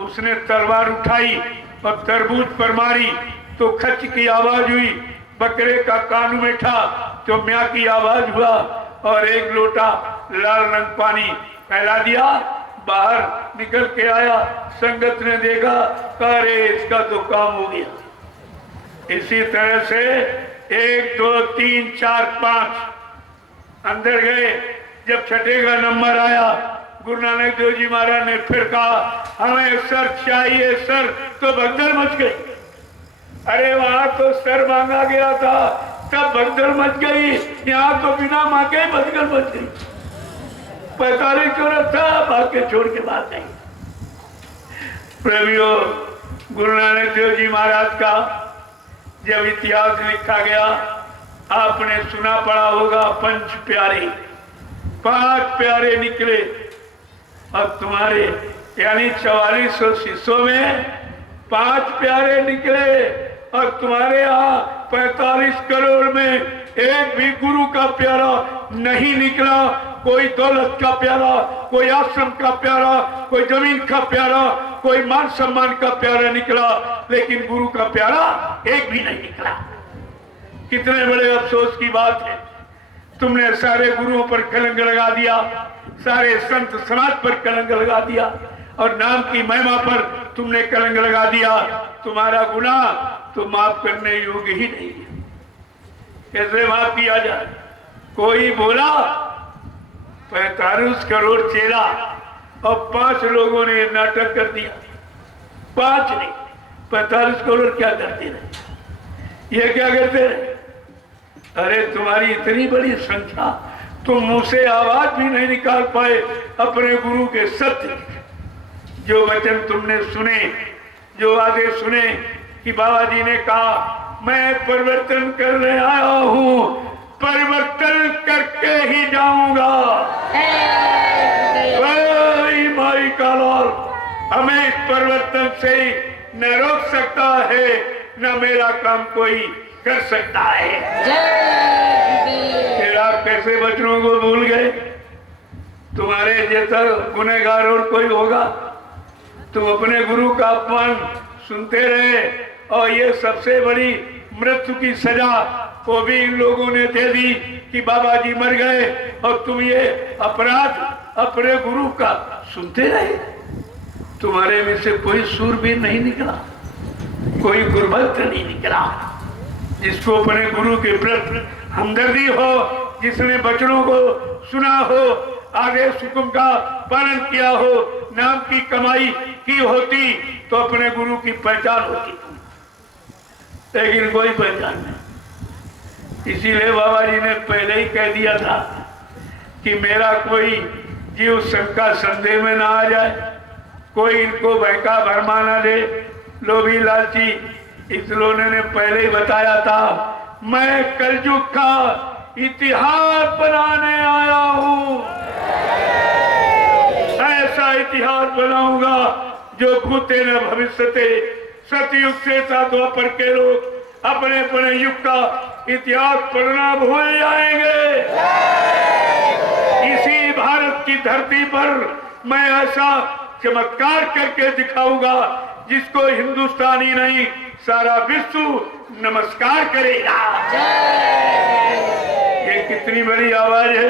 उसने तलवार उठाई और तरबूज पर मारी तो खच की आवाज हुई, बकरे का कान में था तो म्यां की आवाज हुआ और एक लोटा लाल रंग पानी फैला दिया। बाहर निकल के आया, संगत ने देखा, अरे इसका तो काम हो गया। इसी तरह से 1 2 3 4 5 अंदर गए। जब छठे का नंबर आया, गुरु नानक देव जी महाराज ने फिर कहा, हमें सर चाहिए सर, तो भगदड़ मच गई। अरे वहां तो सर मांगा गया था तब भगदड़ मच गई, यहाँ तो बिना मांगे भगदड़ मच गई। 45 चोर था, भाग के छोड़ के भाग गई। प्रेमियों, गुरु नानक देव जी महाराज का जब इतिहास लिखा गया, आपने सुना पड़ा होगा, पंच प्यारे, 5 प्यारे निकले। अब तुम्हारे यानी 4400 शिष्यों में 5 प्यारे निकले और तुम्हारे यहाँ 45 करोड़ में एक भी गुरु का प्यारा नहीं निकला। कोई दौलत का प्यारा, कोई आश्रम का प्यारा, कोई जमीन का प्यारा, कोई मान सम्मान का प्यारा निकला, लेकिन गुरु का प्यारा एक भी नहीं निकला। कितने बड़े अफसोस की बात है। तुमने सारे गुरुओं पर कलंक लगा दिया, सारे संत समाज पर कलंक लगा दिया और नाम की महिमा पर तुमने कलंक लगा दिया। तुम्हारा गुनाह तो माफ करने योग्य ही नहीं है। कैसे माफ किया जाए? कोई बोला 45 करोड़ चेला और 5 लोगों ने नाटक कर दिया। 5 नहीं, 45 करोड़ क्या करते रहे? ये क्या करते रहे? अरे तुम्हारी इतनी बड़ी संख्या, तुम मुंह से आवाज भी नहीं निकाल पाए अपने गुरु के सत्य। जो वचन तुमने सुने, जो आदेश सुने कि बाबा जी ने कहा मैं परिवर्तन करने आया हूं, परिवर्तन करके ही जाऊंगा। माई का लाल हमें इस परिवर्तन से न रोक सकता है, न मेरा काम कोई कर सकता है। फिर आप कैसे वचनों को भूल गए? तुम्हारे जैसा गुनहगार और कोई होगा? तुम अपने गुरु का अपमान सुनते रहे और ये सबसे बड़ी मृत्यु की सजा वो भी इन लोगों ने दे दी कि बाबा जी मर गए और तुम ये अपराध अपने गुरु का सुनते रहे। तुम्हारे में से कोई सूरवीर नहीं निकला, कोई गुरुभक्त नहीं निकला जिसको अपने गुरु के प्रति हमदर्दी हो, जिसने वचनों को सुना हो, आदेश हुक्म का पालन किया हो, नाम की कमाई की होती तो अपने गुरु की पहचान होती, लेकिन कोई पहचान नहीं। इसीलिए बाबा जी ने पहले ही कह दिया था कि मेरा कोई जीव शंका संदेह में ना आ जाए, कोई इनको बहका भरमा ना दे। लोभी लालची इस लोगों ने पहले ही बताया था, मैं कलयुग का इतिहास बनाने आया हूं। ऐसा इतिहास बनाऊंगा जो भूते न भविष्यते। सतयुग से द्वापर के लोग अपने अपने युग का इतिहास पढ़ना भूल जाएंगे। इसी भारत की धरती पर मैं ऐसा चमत्कार करके दिखाऊंगा जिसको हिंदुस्तानी नहीं सारा विश्व नमस्कार करेगा। ये कितनी बड़ी आवाज है,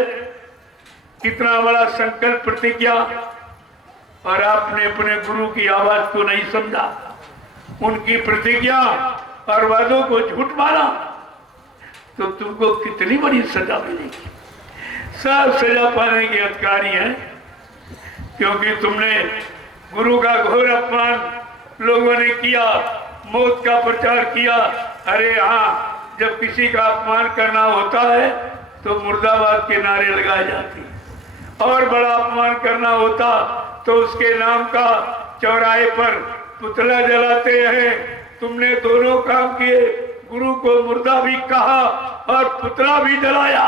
कितना बड़ा संकल्प प्रतिज्ञा। और आपने अपने गुरु की आवाज को नहीं समझा, उनकी प्रतिज्ञा और वादों को झूठ माना, तो तुमको कितनी बड़ी सजा मिलेगी। सब सजा पाने के अधिकारी हैं, क्योंकि तुमने गुरु का घोर अपमान लोगों ने किया, मौत का प्रचार किया। अरे हाँ, जब किसी का अपमान करना होता है तो मुर्दाबाद के नारे लगाए जाते हैं, और बड़ा अपमान करना होता तो उसके नाम का चौराहे पर पुतला जलाते हैं। तुमने दोनों काम किए, गुरु को मुर्दा भी कहा और पुतला भी जलाया।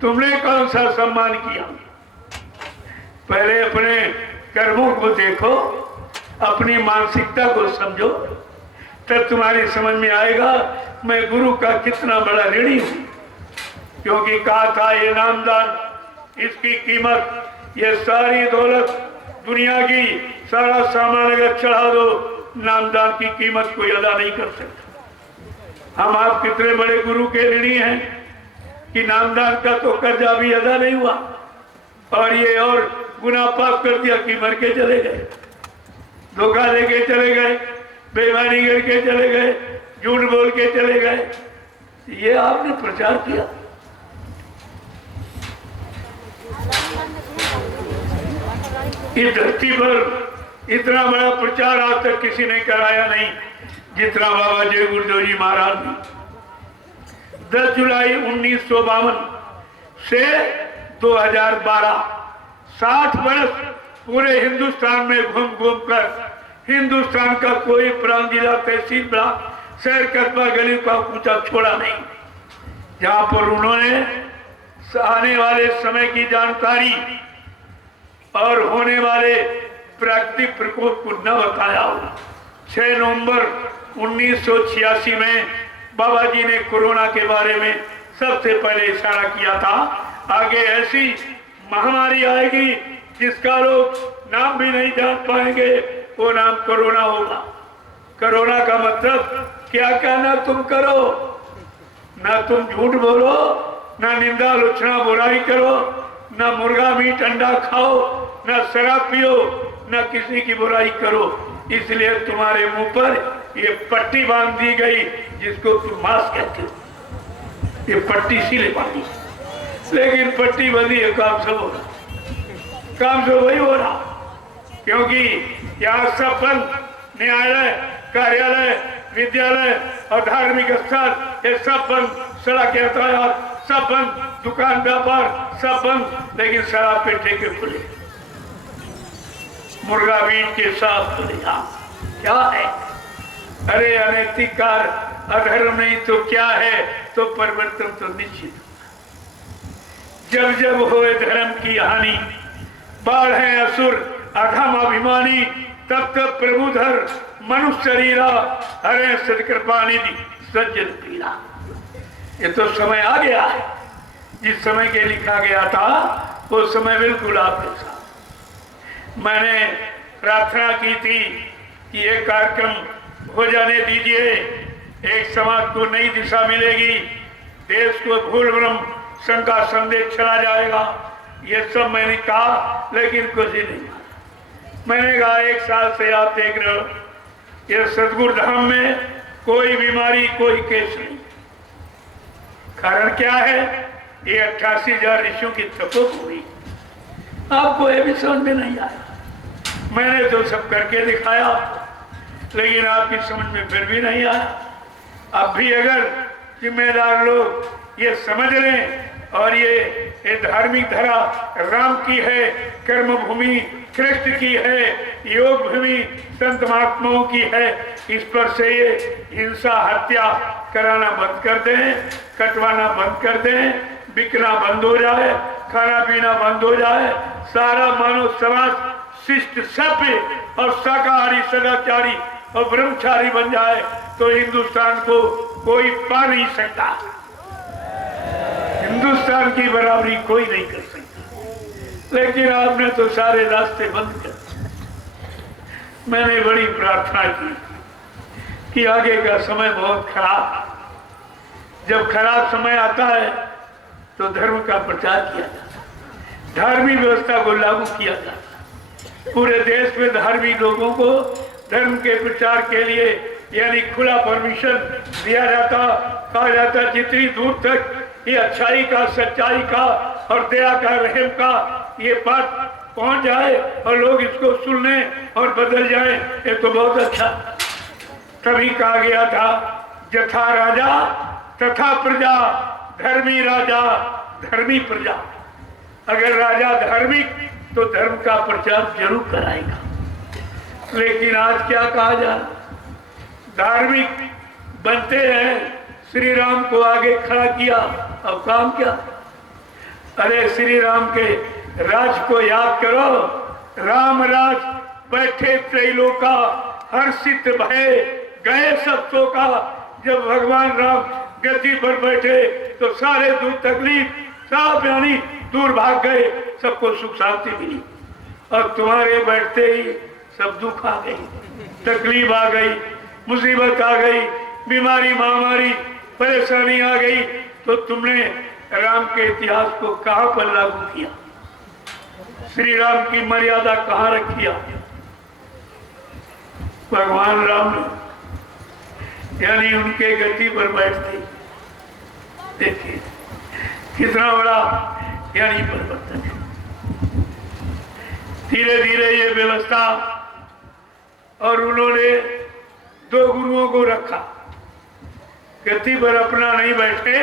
तुमने कौन सा सम्मान किया? पहले अपने कर्मों को देखो, अपनी मानसिकता को समझो, तब तुम्हारी समझ में आएगा मैं गुरु का कितना बड़ा ऋणी हूं। क्योंकि कहा था ये नामदान, इसकी कीमत, ये सारी दौलत दुनिया की, सारा सामान अगर चढ़ा दो, नामदान की कीमत कोई अदा नहीं कर सकता। हम आप कितने बड़े गुरु के ऋणी हैं कि नामदान का तो कर्जा भी अदा नहीं हुआ, और ये और गुनाह पाप कर दिया कि मर के चले गए, धोखा लेके चले गए, बेईमानी करके चले गए, झूठ बोल के चले गए। ये आपने प्रचार किया। इस धरती पर इतना बड़ा प्रचार आज तक किसी ने कराया नहीं जितना बाबा जय गुरुदेव जी महाराज ने। 10 जुलाई 1952 से 2012 60 वर्ष पूरे हिंदुस्तान में घूम घूम कर हिंदुस्तान का कोई प्रांत, जिला, तहसील, ब्लॉक, शहर, कस्बा, गली का पूछा छोड़ा नहीं, जहां पर उन्होंने आने वाले समय की जानकारी और होने वाले प्राकृतिक प्रकोप को न बताया हो। 6 नवंबर 1986 में बाबा जी ने कोरोना के बारे में सबसे पहले इशारा किया था, आगे ऐसी महामारी आएगी जिसका लोग नाम भी नहीं जान पाएंगे, वो नाम कोरोना होगा। कोरोना का मतलब क्या कहना तुम करो, ना तुम झूठ बोलो, ना निंदा आलोचना बुराई करो, ना मुर्गा मीट अंडा खाओ, ना शराब पियो, ना किसी की बुराई करो। इसलिए तुम्हारे मुंह पर ये पट्टी बांध दी गई जिसको तुम मास्क कहते हो। ये पट्टी इसीलिए बांधी, लेकिन पट्टी बंधी है, काम सब हो रहा, काम सब वही हो रहा, क्योंकि यहाँ सब बंद, न्यायालय, कार्यालय, विद्यालय और धार्मिक स्थल ये सब बंद, सड़क यातायात सब बंद, दुकान व्यापार सब बंद, लेकिन शराब के ठेके खुले, मुर्गा मीट के साथ खुले। क्या है? अरे अनैतिक कार्य, अधर्म नहीं तो क्या है? तो परिवर्तन तो निश्चित। जब जब होए धर्म की हानि, बाढ़ है असुर अधम अभिमानी, तब तब प्रभुधर मनुष्य शरीरा, हरे सदकृपा निधि सज्जन पीरा। ये तो समय आ गया है, जिस समय के लिखा गया था वो समय बिल्कुल आपके साथ। मैंने प्रार्थना की थी कि ये कार्यक्रम हो जाने दीजिए, एक समाज को नई दिशा मिलेगी, देश को भूल भ्रम शंका संदेश चला जाएगा। ये सब मैंने कहा, लेकिन कुछ ही नहीं। मैंने कहा 1 साल से आप देख रहे हो ये सतगुरु धाम में कोई बीमारी, कोई केस नहीं। कारण क्या है? ये 88,000 ऋषियों की तपस्या हुई। आपको ये भी समझ में नहीं आया। मैंने तो सब करके दिखाया, लेकिन आपकी समझ में फिर भी नहीं आया। अब भी अगर जिम्मेदार लोग ये समझ लें और ये धार्मिक धरा राम की है, कर्म भूमि कृष्ण की है, योग भूमि संत महात्माओं की है। इस पर से ये हिंसा हत्या कराना बंद कर दें, कटवाना बंद कर दें, बिकना बंद हो जाए, खाना पीना बंद हो जाए, सारा मानव समाज शिष्ट सभ्य और शाकाहारी सदाचारी और ब्रह्मचारी बन जाए तो हिंदुस्तान को कोई पा नहीं सकता। हिंदुस्तान की बराबरी कोई नहीं कर सकता। लेकिन आपने तो सारे रास्ते बंद कर दिए। मैंने बड़ी प्रार्थना की कि आगे का समय बहुत खराब, जब खराब समय आता है तो धर्म का प्रचार किया जाता है, धार्मिक व्यवस्था को लागू किया जाता है, पूरे देश में धार्मिक लोगों को धर्म के प्रचार के लिए यानी खुला परमिशन दिया जाता। कहा जाता जितनी दूर तक ये अच्छाई का, सच्चाई का और दया का, रहम का ये बात पहुंच जाए और लोग इसको सुनने और बदल जाए, ये तो बहुत अच्छा। तभी कहा गया था जथा राजा तथा प्रजा, धर्मी राजा धर्मी प्रजा। अगर राजा धार्मिक तो धर्म का प्रचार जरूर कराएगा। लेकिन आज क्या कहा जा, धार्मिक बनते हैं, श्री राम को आगे खड़ा किया, अब काम क्या? अरे श्री राम के राज को याद करो। राम राज बैठे त्रैलोका, हर्षित भय गए सब शोका। जब भगवान राम गद्दी पर बैठे तो सारे दुख तकलीफ सब यानी दूर भाग गए, सबको सुख शांति मिली। और तुम्हारे बैठते ही सब दुख आ गई, तकलीफ आ गई, मुसीबत आ गई, बीमारी महामारी परेशानी आ गई, तो तुमने राम के इतिहास को कहां पर लागू किया? श्री राम की मर्यादा कहां रखी? भगवान राम ने यानी उनके गद्दी पर बैठते, देखिए कितना बड़ा यानी परिवर्तन है। धीरे धीरे ये व्यवस्था, और उन्होंने दो गुरुओं को रखा, गद्दी पर अपना नहीं बैठे,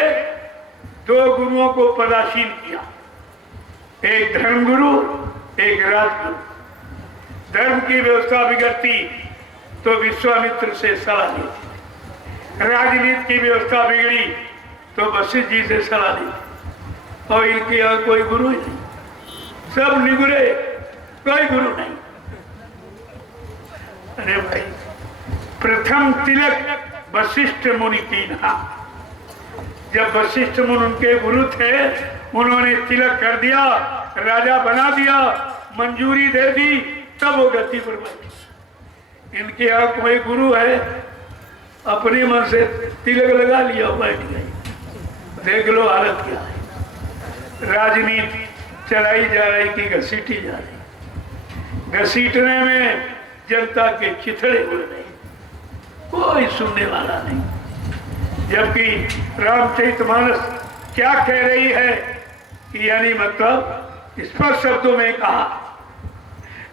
दो गुरुओं को पदासीन किया, एक धर्म गुरु एक राजगुरु। धर्म की व्यवस्था बिगड़ती तो विश्वामित्र से सलाह ली, राजनीति की व्यवस्था बिगड़ी तो वशिष्ठ जी से सलाह ली, और इनके यहाँ कोई गुरु ही नहीं, सब निगुरे, कोई गुरु नहीं। अरे भाई, प्रथम तिलक वशिष्ठ मुनि की ना। जब वशिष्ठ मुनि उनके गुरु थे, उन्होंने तिलक कर दिया, राजा बना दिया, मंजूरी दे दी, तब वो गद्दी पर बैठे। इनके यहाँ कोई गुरु है, अपने मन से तिलक लगा लिया, बैठ गए। देख लो हालत क्या है। राजनीति चलाई जा रही कि घसीटी जा रही, घसीटने में जनता के चिथड़े उड़ रहे, कोई सुनने वाला नहीं। जबकि रामचरितमानस क्या कह रही है कि यानी मतलब स्पष्ट शब्दों में कहा,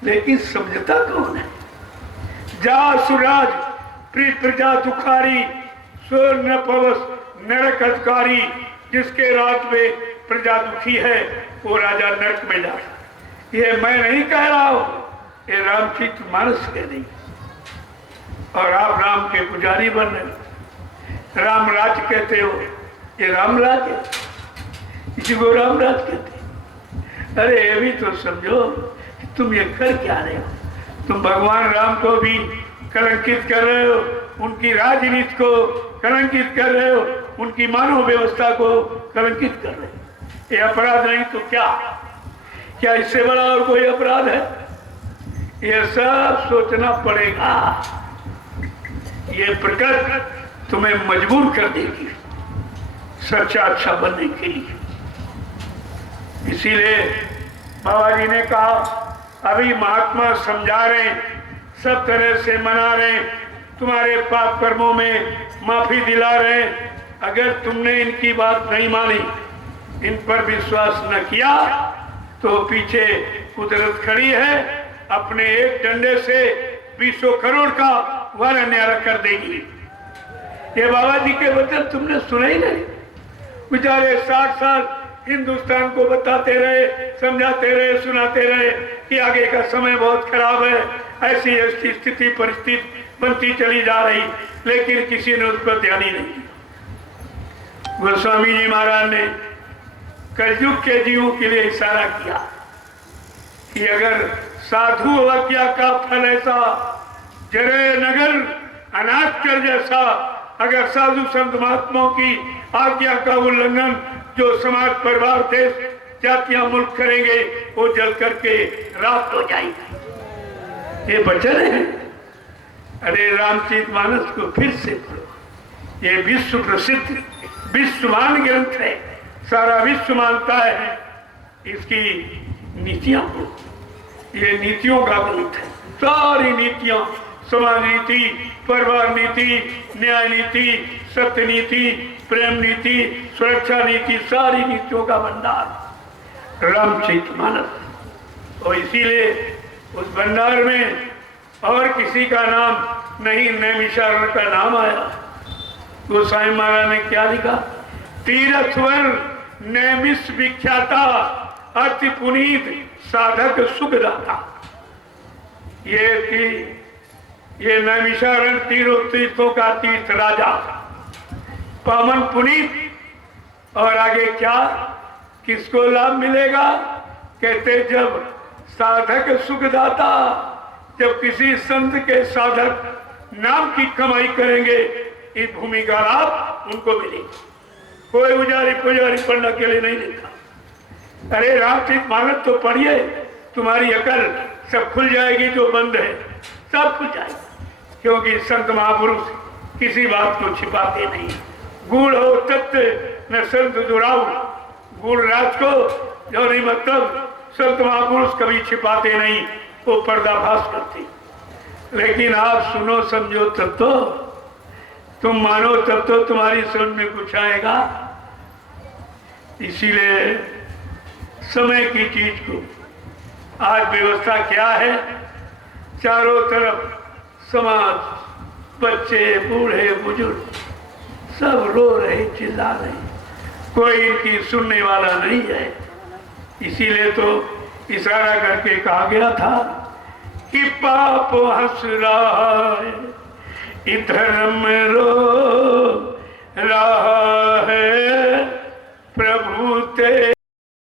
लेकिन समझता कौन है? जा सुराज प्रिय प्रजा दुखारी, स्वर्ण पवस नरक अधिकारी। जिसके राज में प्रजा दुखी है वो राजा नरक में जा। ये मैं नहीं कह रहा हूं, ये रामचरितमानस कह रही। और आप राम के पुजारी बन रहे, राम राज कहते हो, ये राम राज है, इसी को राम राज कहते हैं। अरे ये भी तो समझो कि तुम ये कर क्या रहे हो? तुम भगवान राम को भी कलंकित कर रहे हो, उनकी राजनीति को कलंकित कर रहे हो, उनकी मानव व्यवस्था को कलंकित कर रहे हो। ये अपराध नहीं तो क्या? क्या इससे बड़ा और कोई अपराध है? ये सब सोचना पड़ेगा। ये प्रकृति तुम्हें मजबूर कर देगी सच्चा अच्छा बनने के लिए। इसीलिए बाबा जी ने कहा, अभी महात्मा समझा रहे, सब तरह से मना रहे, तुम्हारे पाप कर्मों में माफी दिला रहे। अगर तुमने इनकी बात नहीं मानी, इन पर विश्वास न किया, तो पीछे कुदरत खड़ी है, अपने एक डंडे से 200 करोड़ का वाला न्यारा कर देगी। ये बाबा जी के वचन तुमने सुने ही नहीं। बेचारे 60 साल हिंदुस्तान को बताते रहे, समझाते रहे, सुनाते रहे कि आगे का समय बहुत खराब है, ऐसी ऐसी स्थिति परिस्थिति बनती चली जा रही, लेकिन किसी ने उस पर ध्यान ही नहीं दिया। गोस्वामी जी महाराज ने कलयुग के जीवों के लिए इशारा किया कि अगर साधु आज्ञा का फल ऐसा जरे नगर अनाथ कर जैसा, अगर साधु संत महात्माओं की आज्ञा का उल्लंघन जो समाज परिवार देश जातियां मुल्क करेंगे वो जल करके राख हो जाएगी। ये वचन है। अरे रामचरितमानस को फिर से पढ़ो, ये विश्व प्रसिद्ध विश्वमान ग्रंथ है, सारा विश्व मानता है इसकी नीतियों को। ये नीतियों का ग्रंथ है, सारी नीतियां, समाज नीति, परिवार नीति, न्याय नीति, सत्य नीति, प्रेम नीति, सुरक्षा नीति, सारी नीतियों का भंडार रामचरितमानस। और इसीलिए उस भंडार में और किसी का नाम नहीं, नैमिषारण्य का नाम आया। गोसाई महाराज ने क्या लिखा? तीर्थवर नैमिष विख्याता, अति पुनीत साधक सुखदाता। ये नैमिषारण्य तीर्थों का तीर्थ राजा, पावन पुनीत। और आगे क्या, किसको लाभ मिलेगा? कहते जब साधक सुखदाता, जब किसी संत के साधक नाम की कमाई करेंगे, इस भूमि का लाभ उनको मिलेगा। कोई पुजारी पढ़ने के लिए नहीं देता। अरे रामचरितमानस तो पढ़िए, तुम्हारी अकल सब खुल जाएगी, जो बंद है सब खुल जाएगी। क्योंकि संत महापुरुष किसी बात को छिपाते नहीं। गूढ़ हो तत्व न संत दुराऊ, गूढ़ राज को जो नहीं मतलब संत महापुरुष कभी छिपाते नहीं, वो पर्दाफाश करते। लेकिन आप सुनो समझो तब तो, तुम मानो तब तो तुम्हारी समझ में कुछ आएगा। इसीलिए समय की चीज को आज व्यवस्था क्या है, चारों तरफ समाज, बच्चे, बूढ़े, बुजुर्ग सब रो रहे, चिल्ला रहे, कोई इनकी सुनने वाला नहीं है। इसीलिए तो इशारा करके कहा गया था कि पाप हंस रहा है, धर्म रो रहा है, प्रभु ते